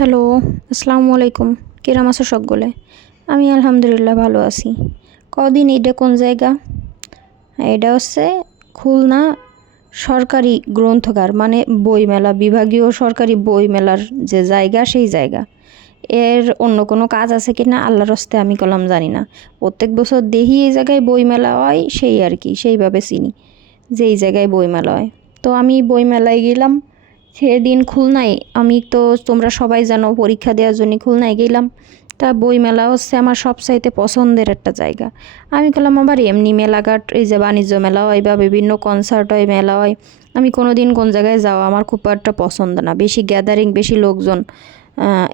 Hello, আসসালামু আলাইকুম। কিরাম আছো সকলে আমি আলহামদুলিল্লাহ ভালো আছি। কদিন এটা কোন জায়গা? এটা হচ্ছে খুলনা সরকারি গ্রন্থগার মানে বইমেলা, বিভাগীয় সরকারি বইমেলার যে জায়গা, সেই জায়গা। এর অন্য কোনো কাজ আছে কি না আল্লাহর হস্তে আমি কলাম জানি না। প্রত্যেক বছর দেখি এই জায়গায় বইমেলা হয়, সেই আর কি, সেইভাবে চিনি, যে এই জায়গায় বইমেলা হয়। তো আমি বইমেলায় গেলাম সেদিন খুলনায়। আমি তো তোমরা সবাই জানো, পরীক্ষা দেওয়ার জন্য খুলনায় গেলাম। তা বই মেলা হচ্ছে আমার সবচাইতে পছন্দের একটা জায়গা। আমি বললাম আবার এমনি মেলাঘাট এই যে বাণিজ্য মেলা হয় বা বিভিন্ন কনসার্ট হয়, মেলা হয়। আমি কোনো দিন কোন জায়গায় যাওয়া আমার খুব একটা পছন্দ না। বেশি গ্যাদারিং বেশি লোকজন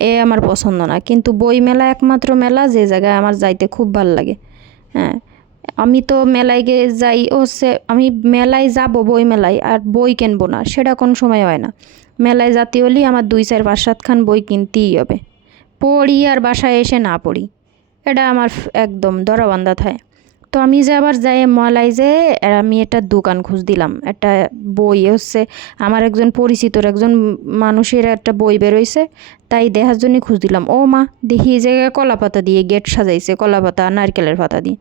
এ আমার পছন্দ না। কিন্তু বই মেলা একমাত্র মেলা যে জায়গায় আমার যাইতে খুব ভালো লাগে। হ্যাঁ আমি তো মেলায় গিয়ে যাই হচ্ছে আমি মেলায় যাব, বই মেলায়, আর বই কিনবো না, সেটা কোন সময় হয় না। মেলায় যাতে হলেই আমার দুই, চার, পাঁচ সাতখান বই কিনতেই হবে। পড়ি আর বাসায় এসে না পড়ি, এটা আমার একদম দরাবান্ধা থাকে তো আমি যে আবার যাই মেলায় যে আমি একটা দোকান খুঁজ দিলাম একটা বই হচ্ছে আমার একজন পরিচিতর একজন মানুষের একটা বই বেরোইছে, তাই দেখার জন্যই খুঁজ দিলাম ও মা, দেখি এই জায়গায় কলা পাতা দিয়ে গেট সাজাইছে কলা পাতা নারকেলের পাতা দিয়ে।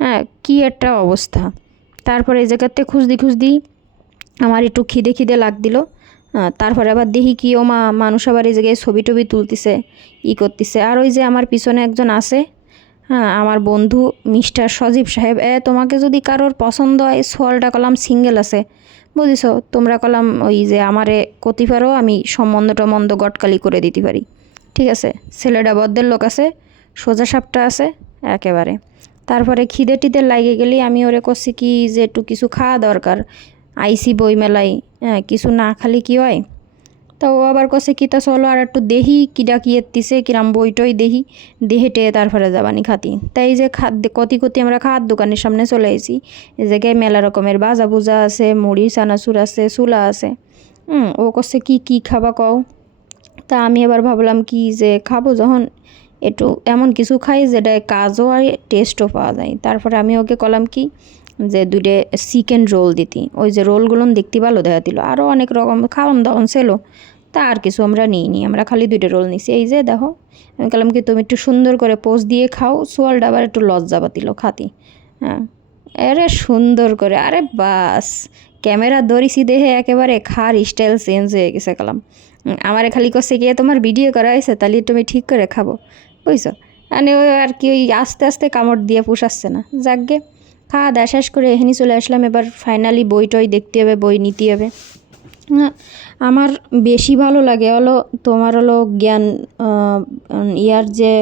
হ্যাঁ কী একটা অবস্থা। তারপরে এই জায়গাতে খুঁজদি খুঁজদি আমার একটু খিদে খিদে লাগ দিল তারপরে আবার দেখি কি, ও মা, মানুষ আবার এই জায়গায় ছবি টবি তুলতেছে, ই করতেছে। আর ওই যে আমার পিছনে একজন আছে হ্যাঁ আমার বন্ধু মিস্টার সজীব সাহেব, এ, তোমাকে যদি কারোর পছন্দ হয়, সোয়ালটা কলাম সিঙ্গেল আছে। বুঝিস তোমরা কলাম ওই যে আমারে কতি পারো, আমি সম্বন্ধ টম্বন্ধ গটকালি করে দিতে পারি। ঠিক আছে, ছেলেটা বদ্দের লোক আছে, সোজা সাপটা আছে, একেবারে। তারপরে খিদে টিদে লাগে গেলে আমি ওরে করছি কি যে একটু কিছু খাওয়া দরকার। আইসি বই মেলায় হ্যাঁ কিছু না খালি কি হয়? তা ও আবার কছে কি, তা চলো আর একটু দেহি কিডা কি এত্তিছে, কিরাম বইটই দেহি দেহেটে তারপরে যাবানি খাতি। তাই এই যে খাদ্য কতি কতি আমরা খাওয়ার দোকানের সামনে চলে এসেছি এই জায়গায় মেলা রকমের বাজা বুজা আছে, মুড়ি, চানাচুর আছে, চুলা আছে। ও কছে কি কি খাবা কও? তা আমি আবার ভাবলাম কি যে খাব যখন একটু এমন কিছু খাই যেটা কাজও আর টেস্টও পাওয়া যায়। তারপরে আমি ওকে কলাম কি যে দুইটা চিকেন রোল দিতি। ওই যে রোলগুলো দেখতে ভালো দেখা দিল আরও অনেক রকম খাওয়ান দাওয়ান ছিল। তা আর কিছু আমরা নিইনি। আমরা খালি দুইটা রোল নিছি। এই যে দেখো, আমি বললাম কি তুমি একটু সুন্দর করে পোজ দিয়ে খাও। সোয়ালটা আবার একটু লজ্জা পাতিল খাতি। হ্যাঁ আরে সুন্দর করে। আরে বাস, ক্যামেরা ধরিছি দেহে একেবারে খার স্টাইল চেঞ্জ হয়ে গেছে কালাম। আমারে খালি করছে গিয়ে তোমার ভিডিও করা হয়েছে, তাহলে তুমি ঠিক করে খাব। বুঝছ মানে ওই আর কি ওই আস্তে আস্তে কামড় দিয়ে পুষাচ্ছে না। যাকগে, খাওয়া দাওয়া শেষ করে এখানে চলে আসলাম। এবার ফাইনালি বই টই দেখতে হবে, বই নিতে হবে। আমার বেশি ভালো লাগে হলো তোমার হলো জ্ঞান ইয়ার যে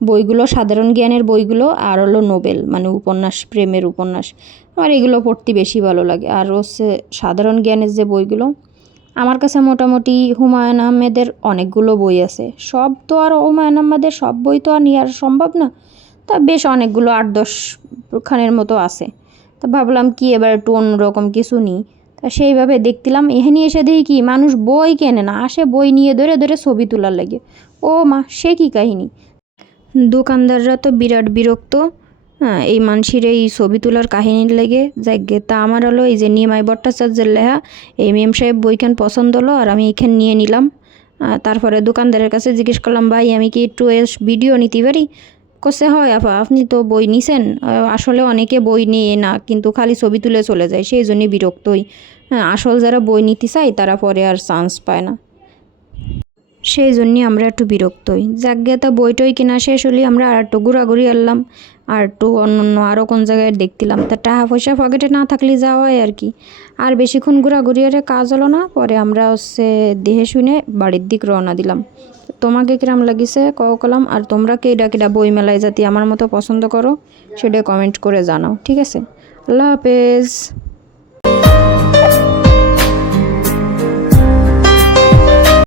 বইগুলো, সাধারণ জ্ঞানের বইগুলো আর হলো নোবেল মানে উপন্যাস, প্রেমের উপন্যাস, আমার এগুলো পড়তে বেশি ভালো লাগে। আর হচ্ছে সাধারণ জ্ঞানের যে বইগুলো আমার কাছে মোটামুটি হুমায়ুন আহমেদের অনেকগুলো বই আছে। সব তো আর হুমায়ুন আহমেদের সব বই তো আর নেওয়া সম্ভব না। তা বেশ অনেকগুলো আট দশ খানের মতো আছে। তা ভাবলাম কি এবার একটু অন্যরকম কিছু নিই। তা সেইভাবে দেখতিলাম, এখানে এসে দেখি কি মানুষ বই কেনে না, আসে বই নিয়ে ধরে ধরে ছবি তোলার লাগে। ও মা, সে কি কাহিনী? দোকানদাররা তো বিরাট বিরক্ত। এই মানুষের এই ছবি তোলার কাহিনীর লেগে যাকে তা আমার হলো এই যে নিমাই ভট্টাচার্যের লেখা, এই মেম সাহেব বইখান পছন্দ হলো আর আমি এখান নিয়ে নিলাম। তারপরে দোকানদারের কাছে জিজ্ঞেস করলাম, ভাই, আমি কি একটু এর ভিডিও নিতে পারি? কসে হয় আপা, আপনি তো বই নিছেন। আসলে অনেকে বই নিয়ে না, কিন্তু খালি ছবি তুলে চলে যায়, সেই জন্যই বিরক্তই। হ্যাঁ আসল যারা বই নিতে চায়, তারা পরে আর চান্স পায় না। সেই জন্যই আমরা একটু বিরক্তই। তা বইটই কিনা শেষ হলে আমরা আর একটু ঘোরাঘুরি আনলাম আর টু অন্য অন্য আরও কোন জায়গায় দেখতিলাম। তা টাকা পয়সা পকেটে না থাকলে যাওয়া হয় আর কি। আর বেশিক্ষণ ঘোরাঘুরি আরে কাজ হলো না, পরে আমরা হচ্ছে দেহে শুনে বাড়ির দিক রওনা দিলাম। তোমাকে কিরাম লাগিছে? ক কলাম, আর তোমরা কেডা কেডা বই মেলায় যাতে আমার মতো পছন্দ করো, সেটা কমেন্ট করে জানাও, ঠিক আছে? আল্লাহ হাফেজ।